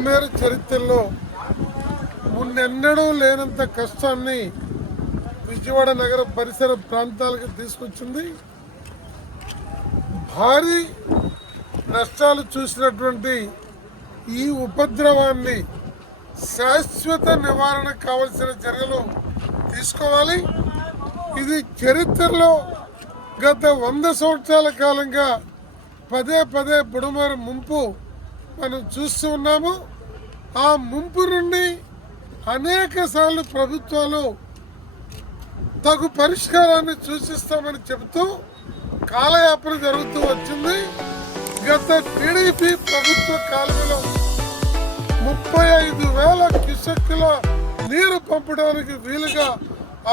బుడమేరు చరిత్రలో మున్నెన్నడూ లేనంత కష్టాన్ని విజయవాడ నగర పరిసర ప్రాంతాలకు తీసుకొచ్చింది. భారీ నష్టాలు చూసినటువంటి ఈ ఉపద్రవాన్ని శాశ్వత నివారణ కావలసిన చర్యలు తీసుకోవాలి. ఇది చరిత్రలో గత 100 సంవత్సరాల కాలంగా పదే పదే బుడమేరు ముంపు మనం చూస్తూ ఉన్నాము. ఆ ముంపు నుండి అనేక సార్లు ప్రభుత్వాలు తగు పరిష్కారాన్ని సూచిస్తామని చెబుతూ కాలయాపన జరుగుతూ వచ్చింది. గత టీడీపీ ప్రభుత్వ కాలంలో 35,000 క్యూసెక్కుల నీరు పంపడానికి వీలుగా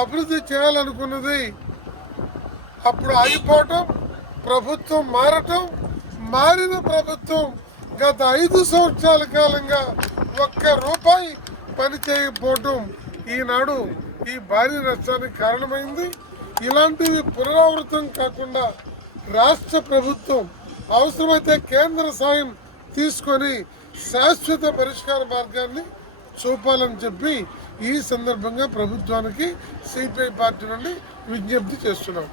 అభివృద్ధి చేయాలనుకున్నది అప్పుడు ఆగిపోవటం, ప్రభుత్వం మారిన ప్రభుత్వం గత 5 సంవత్సరాల కాలంగా ఒక్క రూపాయి పని చేయకపోవటం ఈనాడు ఈ భారీ నష్టానికి కారణమైంది. ఇలాంటివి పునరావృతం కాకుండా రాష్ట్ర ప్రభుత్వం అవసరమైతే కేంద్ర సాయం తీసుకొని శాశ్వత పరిష్కార మార్గాన్ని చూపాలని చెప్పి ఈ సందర్భంగా ప్రభుత్వానికి సిపిఐ పార్టీ నుండి విజ్ఞప్తి చేస్తున్నాం.